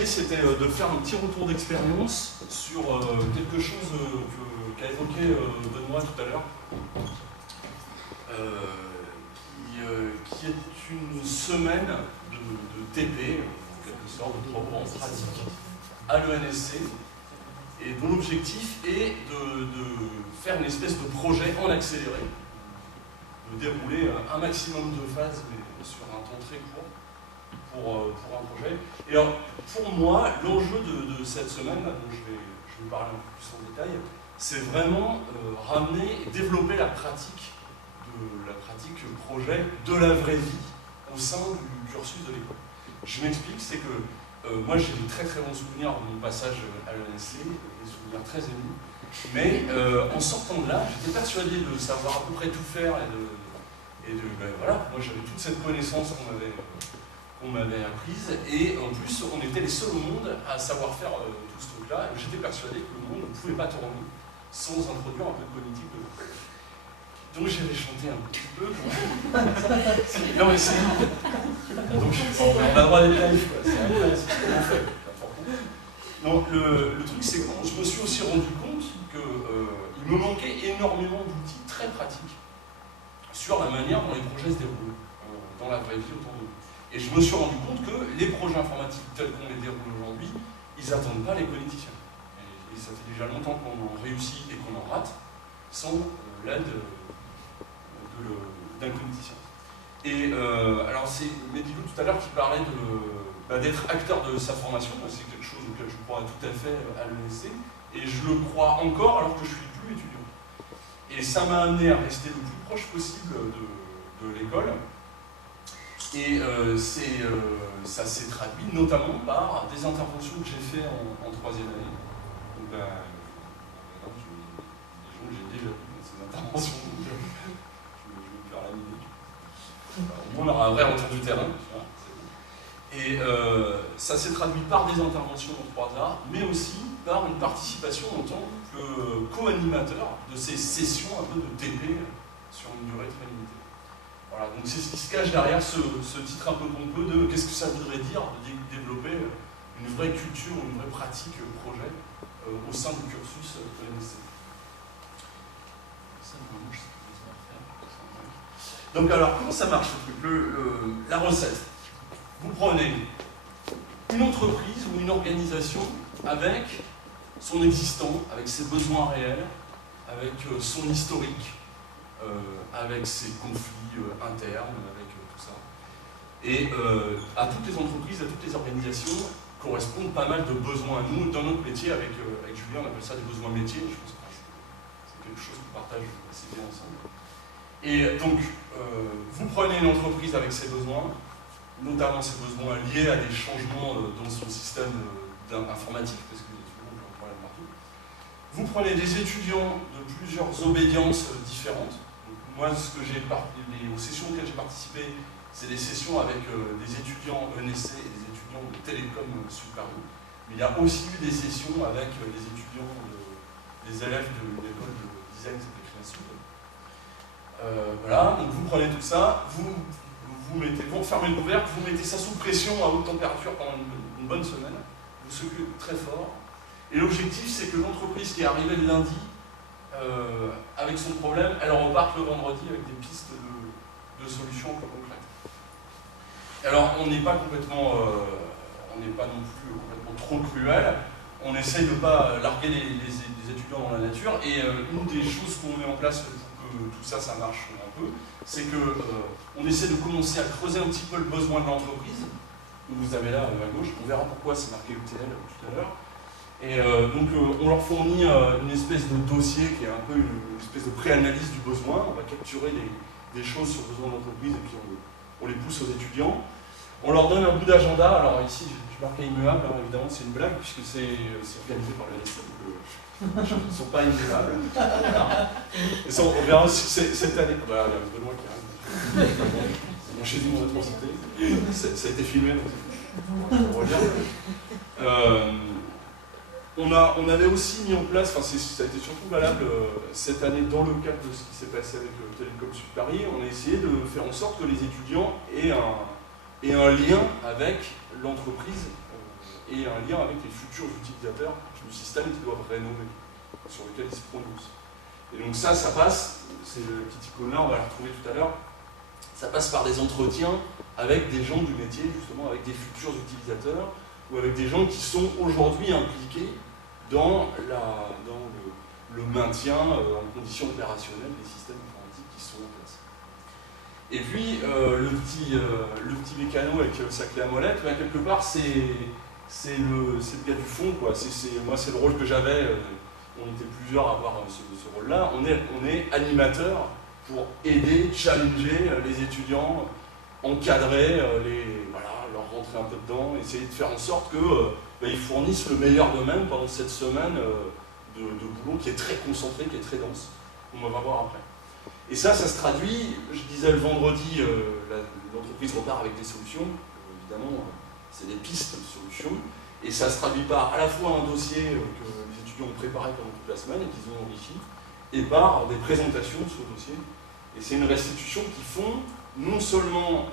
l'idée c'était de faire un petit retour d'expérience sur quelque chose qu'a évoqué Benoît tout à l'heure, qui est une semaine de TP, en quelque sorte, de programme pratique à l'ENSC, et dont l'objectif est de faire une espèce de projet en accéléré, de dérouler un maximum de phases, mais sur un temps très court, pour un projet. Et alors, pour moi, l'enjeu de cette semaine, dont je vais vous parler un peu plus en détail, c'est vraiment ramener et développer la pratique projet de la vraie vie au sein du cursus de l'école. Je m'explique, c'est que moi j'ai de très très bons souvenirs de mon passage à l'ENSC, des souvenirs très émus, mais en sortant de là, j'étais persuadé de savoir à peu près tout faire voilà, moi j'avais toute cette connaissance qu'on m'avait apprise, et en plus on était les seuls au monde à savoir faire tout ce truc-là, et j'étais persuadé que le monde ne pouvait pas tourner sans introduire un peu de cognitif dedans. Donc j'avais chanté un petit peu. Non mais c'est... Donc on a le droit d'être naïf, quoi. C'est après, c'est ce qu'on fait. Non, le truc c'est que je me suis aussi rendu compte qu'il me manquait énormément d'outils très pratiques sur la manière dont les projets se déroulent dans la vraie vie autour de nous. Et je me suis rendu compte que les projets informatiques tels qu'on les déroule aujourd'hui, ils n'attendent pas les politiciens. Et ça fait déjà longtemps qu'on en réussit et qu'on en rate sans l'aide d'un politicien. Et alors c'est Medilou tout à l'heure qui parlait d'être acteur de sa formation, c'est quelque chose auquel je crois tout à fait à l'ENSC, et je le crois encore alors que je suis plus étudiant. Et ça m'a amené à rester le plus proche possible de l'école, et ça s'est traduit notamment par des interventions que j'ai fait en troisième année. Donc, j'ai déjà vu ces interventions. On aura un vrai retour du terrain. Et ça s'est traduit par des interventions en 3A, mais aussi par une participation en tant que co-animateur de ces sessions un peu de TP sur une durée très limitée. Voilà, donc c'est ce qui se cache derrière ce titre un peu pompeux de qu'est-ce que ça voudrait dire de développer une vraie culture, une vraie pratique projet au sein du cursus ENSC. Donc alors, comment ça marche ce truc, la recette? Vous prenez une entreprise ou une organisation avec son existant, avec ses besoins réels, avec son historique, avec ses conflits internes, avec tout ça. Et à toutes les entreprises, à toutes les organisations correspondent pas mal de besoins. Nous, dans notre métier, avec Julien, on appelle ça des besoins métiers. Je pense que c'est quelque chose qu'on partage assez bien ensemble. Et donc, vous prenez une entreprise avec ses besoins, notamment ses besoins liés à des changements dans son système informatique, parce que les étudiants ont un problème partout. Vous prenez des étudiants de plusieurs obédiences différentes. Donc, moi, aux sessions auxquelles j'ai participé, c'est des sessions avec des étudiants ENSC et des étudiants de Télécom Sud Paris. Mais il y a aussi eu des sessions avec des étudiants, des élèves de l'école de design et de création. Voilà, donc vous prenez tout ça, vous refermez le couvercle, vous mettez ça sous pression à haute température pendant une bonne semaine, vous secouez très fort, et l'objectif c'est que l'entreprise qui est arrivée le lundi avec son problème, elle reparte le vendredi avec des pistes de solutions un peu concrètes. Alors on n'est pas non plus complètement trop cruel, on essaye de ne pas larguer les étudiants dans la nature, et une des choses qu'on met en place tout ça, ça marche un peu, c'est qu'on essaie de commencer à creuser un petit peu le besoin de l'entreprise. Vous avez là à gauche, on verra pourquoi c'est marqué UTL tout à l'heure. Et donc on leur fournit une espèce de dossier qui est un peu une espèce de préanalyse du besoin. On va capturer des choses sur le besoin de l'entreprise et puis on les pousse aux étudiants. On leur donne un bout d'agenda. Alors ici, je marquais immuable, alors évidemment c'est une blague puisque c'est organisé par la LSE. Les choses ne sont pas immuables. Et ça, on verra cette année. Voilà, il y a Benoît qui arrive. Bon, j'ai dit mon atrocité. Ça a été filmé, donc on va relire. On avait aussi mis en place, enfin ça a été surtout valable cette année dans le cadre de ce qui s'est passé avec Télécom Sud Paris, on a essayé de faire en sorte que les étudiants aient un lien avec l'entreprise et un lien avec les futurs utilisateurs du système qu'ils doivent rénover, sur lesquels ils se prononcent. Et donc ça passe, c'est le petit icône-là, on va le retrouver tout à l'heure, ça passe par des entretiens avec des gens du métier, justement, avec des futurs utilisateurs, ou avec des gens qui sont aujourd'hui impliqués dans le maintien en conditions opérationnelles des systèmes informatiques qui sont en place. Et puis, le petit mécano avec sa clé à molette, ben, quelque part, c'est le gars du fond, quoi. Moi, c'est le rôle que j'avais, on était plusieurs à avoir ce rôle-là. On est animateur pour aider, challenger les étudiants, encadrer, leur rentrer un peu dedans, essayer de faire en sorte qu'ils fournissent le meilleur d'eux-mêmes pendant cette semaine de boulot qui est très concentré, qui est très dense. On va voir après. Et ça se traduit, je disais le vendredi, l'entreprise repart avec des solutions, évidemment, c'est des pistes de solutions, et ça se traduit par à la fois un dossier que les étudiants ont préparé pendant toute la semaine et qu'ils ont enrichi, et par des présentations de ce dossier. Et c'est une restitution qu'ils font non seulement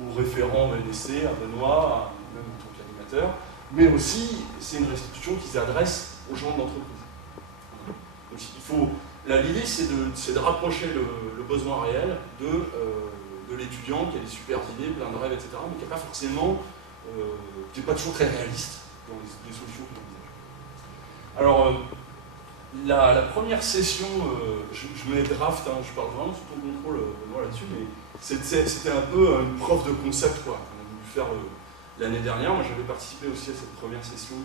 aux référents NSC, à Benoît, même en tant qu'animateur, mais aussi c'est une restitution qu'ils adressent aux gens de l'entreprise. Donc l'idée c'est de rapprocher le besoin réel de l'étudiant qui a des super idées, plein de rêves, etc., mais qui n'est pas forcément, qui n'est pas toujours très réaliste dans les solutions qu'il envisage. Alors, la première session, je mets draft, hein, je parle vraiment sous ton contrôle Benoît là-dessus, mais c'était un peu une preuve de concept quoi, qu'on a voulu faire l'année dernière. Moi j'avais participé aussi à cette première session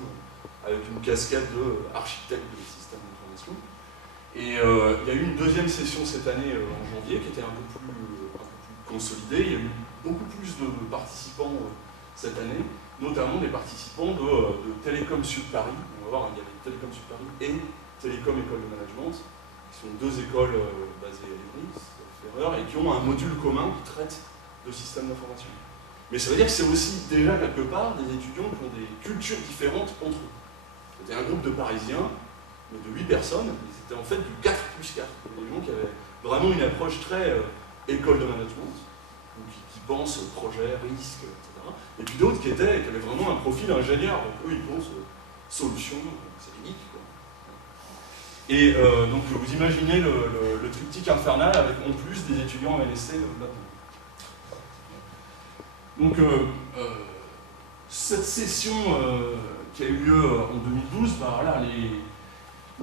avec une casquette d'architecte de système d'information. Et il y a eu une deuxième session cette année en janvier qui était un peu plus consolidée. Il y a eu beaucoup plus de participants cette année, notamment des participants de Télécom Sud Paris. On va voir, il y avait Télécom Sud Paris et Télécom École de Management, qui sont deux écoles basées à Évry, et qui ont un module commun qui traite de systèmes d'information. Mais ça veut dire que c'est aussi déjà quelque part des étudiants qui ont des cultures différentes entre eux. C'était un groupe de Parisiens, mais de 8 personnes, et c'était en fait du 4+4. Des gens qui avaient vraiment une approche très école de management, qui pensent projet, risque, etc. Et puis d'autres qui avaient vraiment un profil ingénieur, donc eux ils pensent solution, c'est les geeks, quoi. Et donc vous imaginez le triptyque infernal avec en plus des étudiants en LSC là-dedans. Donc cette session qui a eu lieu en 2012, voilà,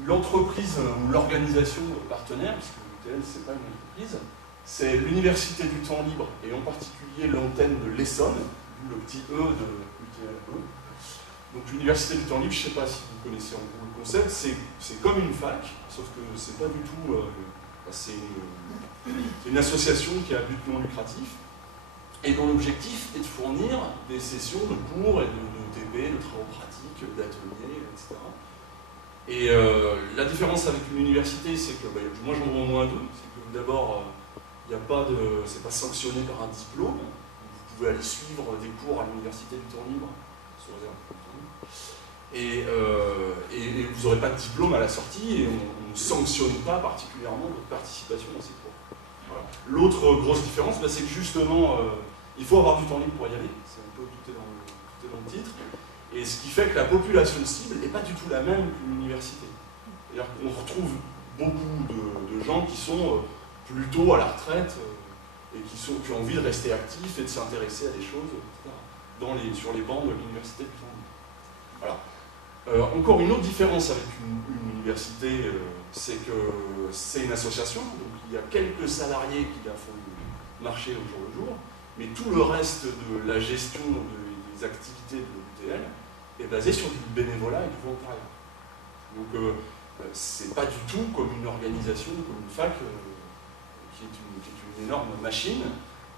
l'entreprise ou l'organisation partenaire, puisque l'UTL c'est pas une entreprise, c'est l'Université du Temps Libre et en particulier l'antenne de l'Essonne, d'où le petit E de l'UTL. Donc l'Université du Temps Libre, je ne sais pas si vous connaissez en gros le concept, c'est comme une fac, sauf que c'est pas du tout, c'est une association qui a un but non lucratif et dont l'objectif est de fournir des sessions de cours et de TP, de travaux pratiques, d'ateliers, etc. Et la différence avec une université, c'est que, moi j'en vois au moins deux, c'est que d'abord, c'est pas sanctionné par un diplôme, vous pouvez aller suivre des cours à l'Université du Temps Libre, sous réserve. Et vous n'aurez pas de diplôme à la sortie et on ne sanctionne pas particulièrement votre participation dans ces cours. Voilà. L'autre grosse différence, c'est que justement, il faut avoir du temps libre pour y aller, c'est un peu tout est dans le titre, et ce qui fait que la population cible n'est pas du tout la même qu'une université. C'est-à-dire qu'on retrouve beaucoup de gens qui sont plutôt à la retraite et qui ont envie de rester actifs et de s'intéresser à des choses, etc., sur les bancs de l'université du Temps Libre. Voilà. Encore une autre différence avec une université, c'est que c'est une association, donc il y a quelques salariés qui la font marcher au jour le jour, mais tout le reste de la gestion des activités de l'UTL est basé sur du bénévolat et du volontariat. Donc c'est pas du tout comme une organisation, comme une fac, qui est une énorme machine,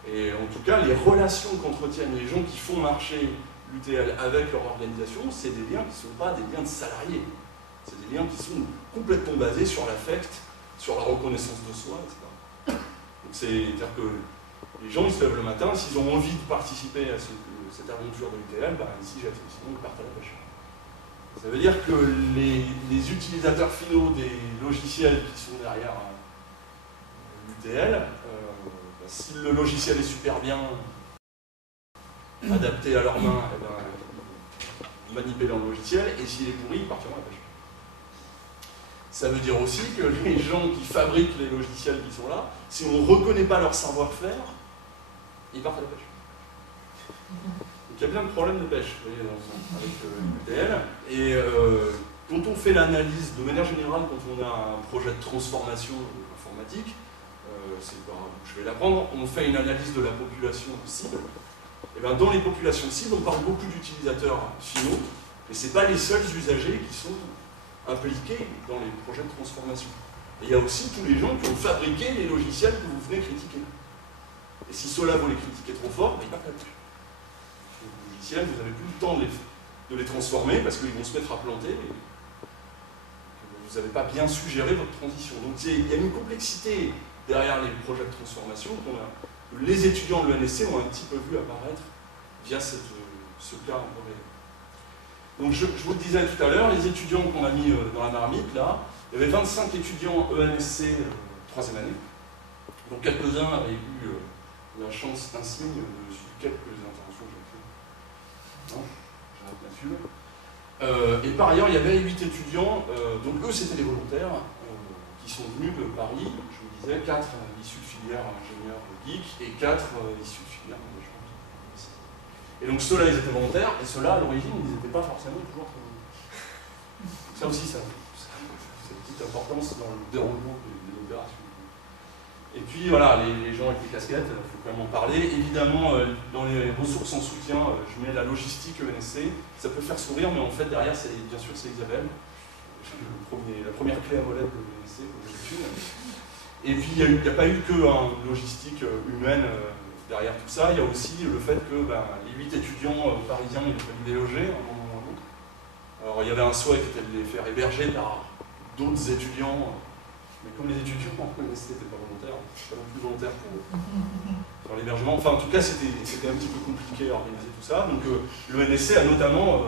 et en tout cas les relations qu'entretiennent les gens qui font marcher l'UTL avec leur organisation, c'est des liens qui ne sont pas des liens de salariés. C'est des liens qui sont complètement basés sur l'affect, sur la reconnaissance de soi, etc. C'est-à-dire que les gens, ils se lèvent le matin, s'ils ont envie de participer à cette aventure de l'UTL, ici j'ai sinon ils partent à la pêche. Ça veut dire que les utilisateurs finaux des logiciels qui sont derrière l'UTL, si le logiciel est super bien adapté à leurs mains, manipuler le logiciel, et s'il est pourri, ils partiront à la pêche. Ça veut dire aussi que les gens qui fabriquent les logiciels qui sont là, si on ne reconnaît pas leur savoir-faire, ils partent à la pêche. Donc il y a bien de problèmes de pêche, vous voyez, avec l'UTL. Et quand on fait l'analyse, de manière générale, quand on a un projet de transformation informatique, c'est pas où je vais l'apprendre, on fait une analyse de la population cible. Et bien dans les populations cibles, on parle beaucoup d'utilisateurs finaux, mais ce n'est pas les seuls usagers qui sont impliqués dans les projets de transformation. Et il y a aussi tous les gens qui ont fabriqué les logiciels que vous venez critiquer. Et si ceux-là, vous les critiquez trop fort, ils partent là-dessus. Les logiciels, vous n'avez plus le temps de les transformer parce qu'ils vont se mettre à planter et vous n'avez pas bien su gérer votre transition. Donc il y a une complexité derrière les projets de transformation que les étudiants de l'ENSC ont un petit peu vu apparaître via ce cas un peu réel. Donc je vous le disais tout à l'heure, les étudiants qu'on a mis dans la marmite, là, il y avait 25 étudiants ENSC 3e année, dont quelques-uns avaient eu la chance insigne de suivre quelques interventions que j'ai faites. Non, j'arrête là-dessus. Et par ailleurs, il y avait 8 étudiants, donc eux c'était des volontaires, qui sont venus de Paris, je vous disais, 4 issus de filière ingénieur geek et 4 issus de filière management. Et donc ceux-là, ils étaient volontaires, et ceux-là, à l'origine, ils n'étaient pas forcément toujours très volontaires. Ça aussi, ça a une petite importance dans le déroulement des opérations. Et puis voilà, les gens avec les casquettes, il faut quand même en parler. Évidemment, dans les ressources en soutien, je mets la logistique ENSC. Ça peut faire sourire, mais en fait, derrière, bien sûr, c'est Isabelle. La première clé à molette de l'ENSC, comme d'habitude. Et puis, il n'y a pas eu qu'une logistique humaine derrière tout ça. Il y a aussi le fait que les 8 étudiants parisiens, il a fallu déloger à un moment ou à un autre. Alors, il y avait un souhait qui était de les faire héberger par d'autres étudiants. Mais comme les étudiants en l'ENSC n'étaient pas volontaires, c'était pas non plus volontaire pour l'hébergement. Enfin, en tout cas, c'était un petit peu compliqué à organiser tout ça. Donc, l'ENSC a notamment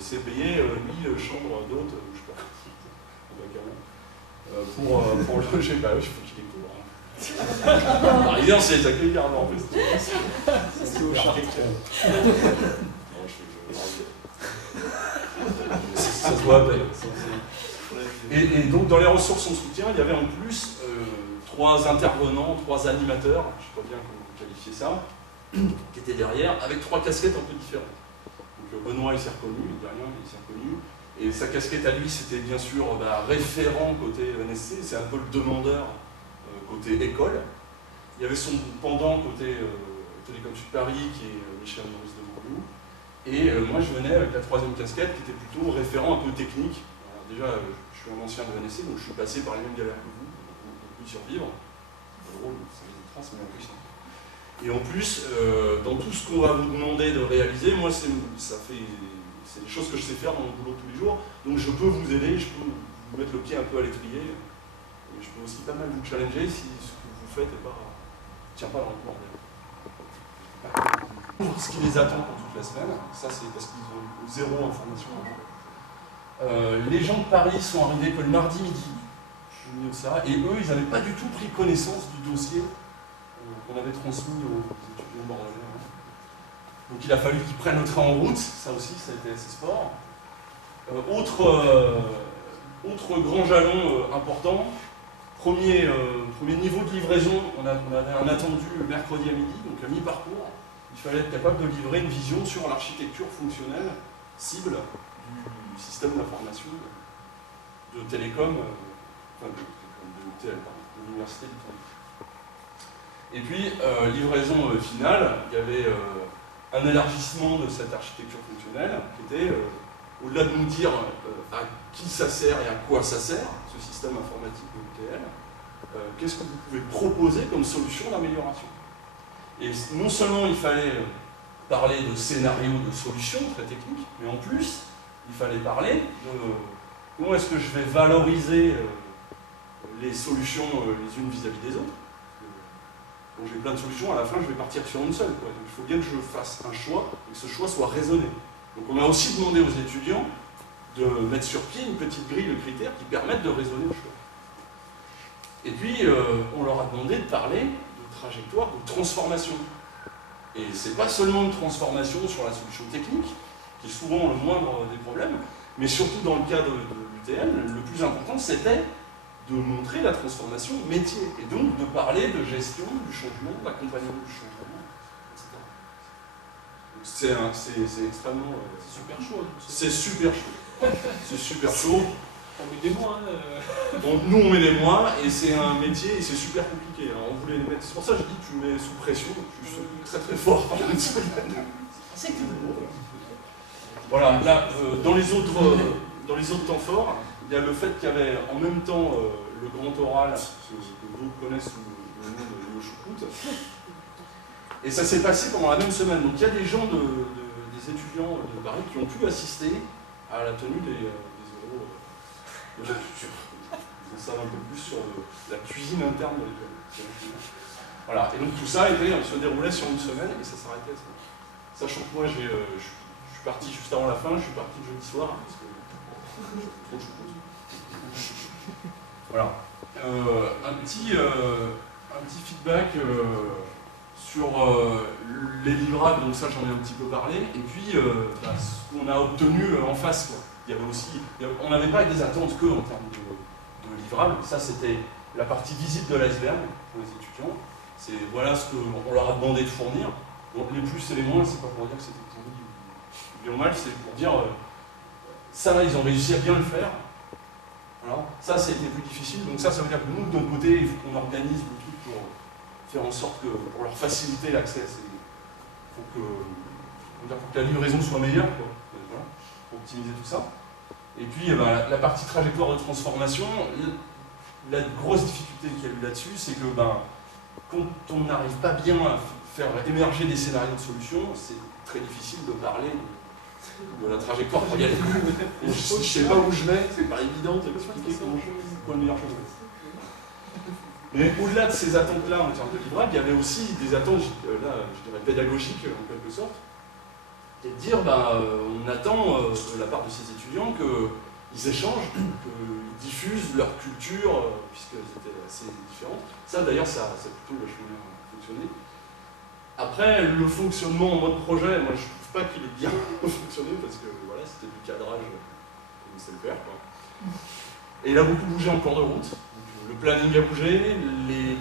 s'est payé 1000 chambres d'hôtes, je sais pas, pour loger. Bah oui, je faut qu'il est court. Parisien, c'est accueillir avant en plus. C'est au charme. Ça se voit à peine. Et donc dans les ressources en soutien, il y avait en plus 3 intervenants, 3 animateurs, je ne sais pas bien comment vous qualifiez ça, qui étaient derrière, avec 3 casquettes un peu différentes. Donc Benoît il s'est reconnu, Darien il s'est reconnu, et sa casquette à lui c'était bien sûr référent côté ENSC, c'est un peu le demandeur côté école. Il y avait son pendant côté Télécom Sud Paris qui est Michel Maurice de Bourgogne. Et moi je venais avec la 3e casquette qui était plutôt référent un peu technique. Alors, déjà je suis un ancien de l'ENSC, donc je suis passé par les mêmes galères que vous, pour y survivre. C'est pas drôle, ça fait des traces, mais en plus. Et en plus, dans tout ce qu'on va vous demander de réaliser, moi c'est des choses que je sais faire dans mon boulot tous les jours, donc je peux vous aider, je peux vous mettre le pied un peu à l'étrier, et je peux aussi pas mal vous challenger si ce que vous faites ne tient pas dans le bordel. Ce qui les attend pour toute la semaine, ça c'est parce qu'ils ont eu 0 information avant. Les gens de Paris sont arrivés que le mardi midi, et eux ils n'avaient pas du tout pris connaissance du dossier qu'on avait transmis aux étudiants bordelais. Donc il a fallu qu'ils prennent le train en route, ça aussi ça a été assez sport. Autre grand jalon important, premier niveau de livraison, on avait un attendu mercredi à midi, donc à mi-parcours. Il fallait être capable de livrer une vision sur l'architecture fonctionnelle cible du système d'information de télécom, de l'université du Télécom. Et puis, livraison finale, il y avait un élargissement de cette architecture fonctionnelle qui était, au-delà de nous dire à qui ça sert et à quoi ça sert, ce système informatique de l'UTL, qu'est-ce que vous pouvez proposer comme solution d'amélioration. Et non seulement il fallait parler de scénarios, de solutions très techniques, mais en plus, il fallait parler de comment est-ce que je vais valoriser les solutions les unes vis-à-vis des autres. Donc j'ai plein de solutions, à la fin je vais partir sur une seule. Donc il faut bien que je fasse un choix et que ce choix soit raisonné. Donc on a aussi demandé aux étudiants de mettre sur pied une petite grille de critères qui permettent de raisonner le choix. Et puis on leur a demandé de parler de trajectoire, de transformation. Et c'est pas seulement une transformation sur la solution technique, qui est souvent le moindre des problèmes, mais surtout dans le cas de l'UTL, le plus important c'était de montrer la transformation métier, et donc de parler de gestion du changement, d'accompagnement du changement, etc. C'est extrêmement... c'est super chaud. C'est super chaud. C'est super chaud. On met des mois. Nous on met des mois, et c'est un métier, et c'est super compliqué. Alors, on voulait les mettre... C'est pour ça que je dis que tu mets sous pression, tu suis très très fort pendant une semaine. Voilà, là, dans les autres temps forts, il y a le fait qu'il y avait en même temps le grand oral, que d'autres connaissent sous le nom de Yo Choucroute. Et ça s'est passé pendant la même semaine. Donc il y a des gens, des étudiants de Paris qui ont pu assister à la tenue des euros de la culture. Ils en savent un peu plus sur la cuisine interne de l'école. Voilà, et donc tout ça se déroulait sur une semaine et ça s'arrêtait. Sachant que moi je suis parti juste avant la fin, je suis parti le jeudi soir, parce que trop de choucroute. Voilà. Un petit feedback sur les livrables, donc ça j'en ai un petit peu parlé, et puis ce qu'on a obtenu en face, quoi. Il y avait aussi, on n'avait pas des attentes que en termes de livrables, ça c'était la partie visite de l'iceberg pour les étudiants, c'est voilà ce qu'on leur a demandé de fournir, donc les plus et les moins, c'est pas pour dire que c'était bien ou mal, c'est pour dire ça ils ont réussi à bien le faire. Alors, ça, a été plus difficile, donc ça veut dire que nous, de notre côté, il faut qu'on organise le truc pour faire en sorte que, pour leur faciliter l'accès, il faut que la livraison soit meilleure, quoi. Voilà, pour optimiser tout ça. Et puis, la partie trajectoire de transformation, la grosse difficulté qu'il y a eu là-dessus, c'est que quand on n'arrive pas bien à faire émerger des scénarios de solutions, c'est très difficile de parler de la trajectoire pour y aller. Je ne sais pas où je vais, c'est pas évident de expliquer quoi le meilleur chose. Mais au-delà de ces attentes-là en termes de livrable, il y avait aussi des attentes, je dirais pédagogiques en quelque sorte, et de dire on attend de la part de ces étudiants qu'ils échangent, qu'ils diffusent leur culture, puisqu'elles étaient assez différentes. Ça d'ailleurs, ça a plutôt vachement fonctionné. Après, le fonctionnement en mode projet, moi je trouve pas qu'il ait bien fonctionné parce que voilà, c'était du cadrage comme on sait le faire, quoi. Et il a beaucoup bougé en cours de route. Donc, le planning a bougé, les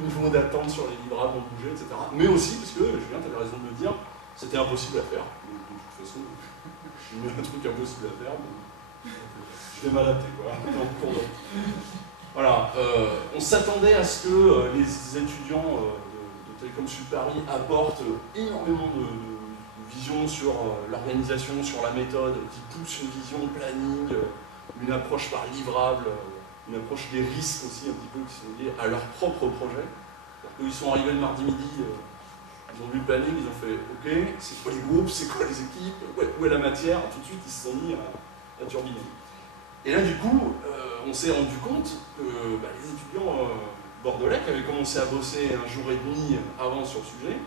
niveaux d'attente sur les livrables ont bougé, etc. Mais aussi, parce que Julien, tu avais raison de le dire, c'était impossible à faire. Donc, de toute façon, je mets un truc impossible à faire, mais je vais m'adapter, quoi, en cours de route. Voilà, on s'attendait à ce que les étudiants Télécom Sud Paris apporte énormément de vision sur l'organisation, sur la méthode, qui pousse une vision planning, une approche par livrable, une approche des risques aussi un petit peu qui sont liés à leur propre projet. Ils sont arrivés le mardi midi, ils ont vu le planning, ils ont fait OK, c'est quoi les groupes, c'est quoi les équipes, où est la matière, tout de suite ils se sont mis à turbiner. Et là du coup, on s'est rendu compte que les étudiants bordelais qui avaient commencé à bosser un jour et demi avant sur le sujet,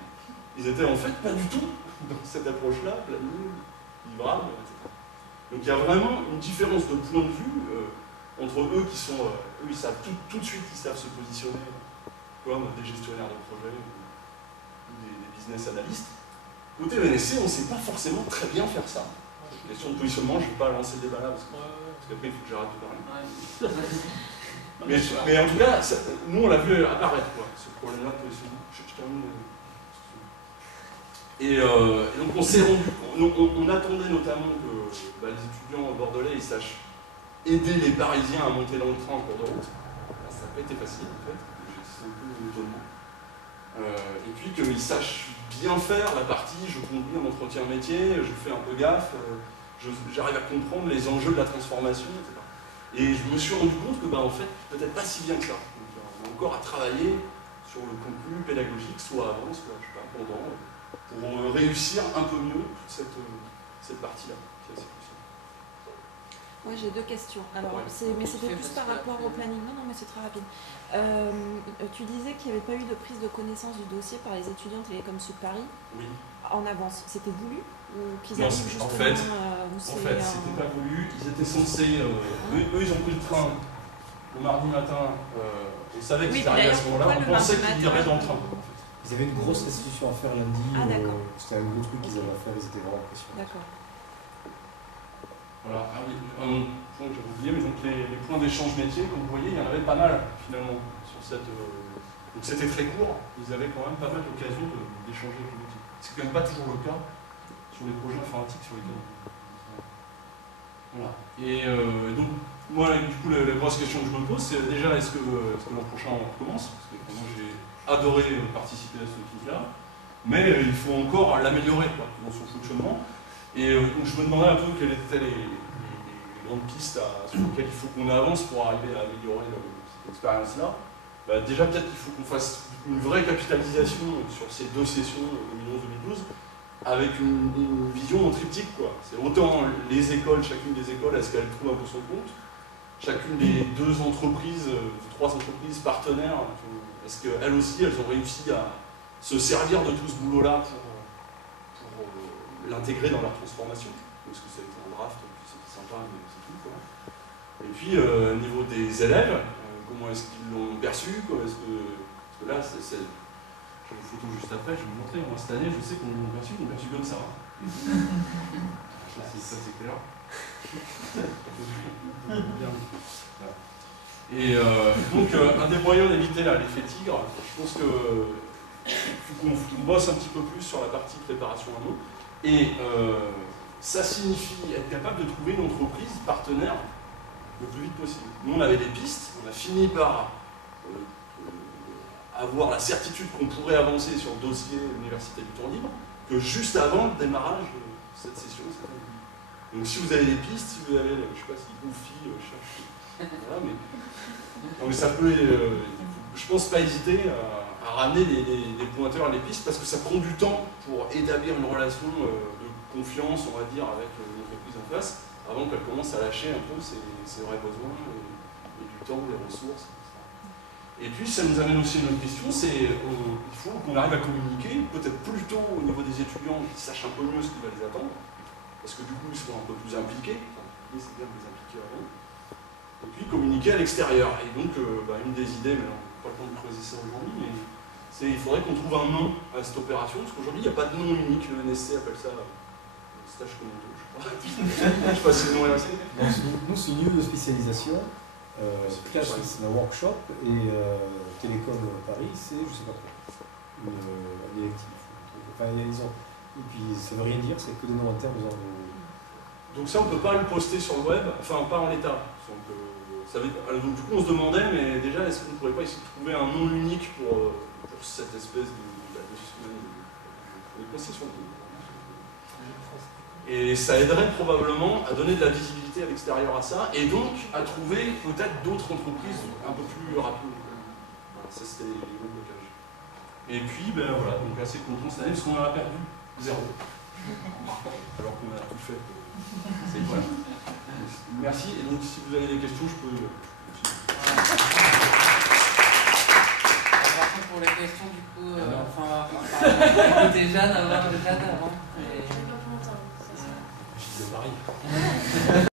ils étaient en fait pas du tout dans cette approche-là, planning, livrable, etc. Donc il y a vraiment une différence de point de vue entre eux qui sont, eux ils savent tout de suite, ils savent se positionner comme des gestionnaires de projet ou des business analystes. Côté ENSC, on ne sait pas forcément très bien faire ça. Question de positionnement, je ne vais pas lancer le débat là parce qu'après il faut que j'arrête de parler. Mais en tout cas, nous on l'a vu apparaître, quoi, ce problème-là de positionnement. Je termine. Et donc on s'est rendu, on attendait notamment que les étudiants bordelais ils sachent aider les Parisiens à monter dans le train en cours de route. Ça n'a pas été facile en fait, c'est un peu un étonnement. Et puis qu'ils sachent bien faire la partie, je conduis un entretien métier, je fais un peu gaffe, j'arrive à comprendre les enjeux de la transformation, etc. Et je me suis rendu compte que en fait, peut-être pas si bien que ça. Donc, on a encore à travailler sur le contenu pédagogique, soit avant, soit je sais pas, pendant, pour réussir un peu mieux toute cette partie-là. Moi j'ai deux questions. Alors, ouais. Mais c'était plus par rapport au planning. Non, mais c'est très rapide. Tu disais qu'il n'y avait pas eu de prise de connaissance du dossier par les étudiants Télécom Sud Paris. Oui. En avance. C'était voulu ou qu'ils non, arrivent justement en fait, c'était pas voulu. Ils étaient censés. Eux, ils ont pris le train le mardi matin. Ils savaient qu'ils arrivaient à ce moment-là. On pensait qu'ils iraient dans le train. Ils avaient une grosse restitution à faire lundi. Ah, d'accord. C'était un gros truc qu'ils avaient à faire, ils étaient vraiment impressionnés. D'accord. Voilà, ah oui, un point que j'avais oublié, mais donc les points d'échange métier, comme vous voyez, il y en avait pas mal finalement sur cette. Donc c'était très court, ils avaient quand même pas mal d'occasions d'échanger avec les métiers. C'est quand même pas toujours le cas sur les projets informatiques sur lesquels. Voilà. Et donc, moi, du coup, la grosse question que je me pose, c'est déjà est-ce que l'an prochain on recommence? Parce que vraiment, j'ai adoré participer à ce truc-là, mais il faut encore l'améliorer dans son fonctionnement. Et donc, je me demandais un peu quelles étaient les grandes pistes sur lesquelles il faut qu'on avance pour arriver à améliorer cette expérience-là. Bah, déjà, peut-être qu'il faut qu'on fasse une vraie capitalisation sur ces deux sessions 2011-2012 avec une vision en triptyque, quoi. C'est autant les écoles, chacune des écoles, est-ce qu'elles trouvent un peu son compte? Chacune des deux entreprises, trois entreprises partenaires, est-ce qu'elles aussi, elles ont réussi à se servir de tout ce boulot-là pour l'intégrer dans leur transformation? Parce que ça a été un draft, c'était sympa, mais c'est tout, quoi. Et puis, au niveau des élèves, comment est-ce qu'ils l'ont perçu, quoi? Parce que là, j'ai une photo juste après, je vais vous montrer. Moi, cette année, je sais qu'on l'a perçu comme ça. Hein. Ça, c'est clair. Et donc, un des moyens d'éviter l'effet tigre, je pense qu'on bosse un petit peu plus sur la partie préparation à nous. Et ça signifie être capable de trouver une entreprise partenaire le plus vite possible. Nous, on avait des pistes, on a fini par avoir la certitude qu'on pourrait avancer sur le dossier Université du temps libre que juste avant le démarrage de cette session. Donc si vous avez des pistes, si vous avez, je ne sais pas si Goofy cherche, voilà, mais ça peut, je pense pas hésiter à ramener des pointeurs et des pistes parce que ça prend du temps pour établir une relation de confiance, on va dire, avec l'entreprise en face, avant qu'elle commence à lâcher un peu ses vrais besoins et du temps, des ressources. Et puis ça nous amène aussi à une autre question, c'est il faut qu'on arrive à communiquer, peut-être plutôt au niveau des étudiants qui sachent un peu mieux ce qui va les attendre, parce que du coup ils seront un peu plus impliqués, c'est bien de les impliquer avant, et puis communiquer à l'extérieur. Et donc une des idées, mais on n'a pas le temps de creuser ça aujourd'hui, mais il faudrait qu'on trouve un nom à cette opération, parce qu'aujourd'hui il n'y a pas de nom unique, le NSC appelle ça stage commando, je crois. Je sais pas si le nom est assez. Nous c'est une lieu de spécialisation. Cash, c'est un workshop et Télécom Paris, c'est, je sais pas trop, une élective. Enfin, et puis ça veut rien dire, c'est que des noms en termes de... Donc ça, on ne peut pas le poster sur le web, enfin pas en l'état. Donc du coup, on se demandait, mais déjà, est-ce qu'on ne pourrait pas essayer de trouver un nom unique pour cette espèce de concession? Et ça aiderait probablement à donner de la visibilité à l'extérieur à ça, et donc à trouver peut-être d'autres entreprises un peu plus rapides. Voilà, ça c'était les gros blocages. Et puis, ben voilà, donc assez content cette année, parce qu'on en a perdu 0. Alors qu'on a tout fait. C'est voilà. Merci, et donc si vous avez des questions, je peux... Pour les questions, du coup, on va écouter Jeanne avant. Je disais pareil.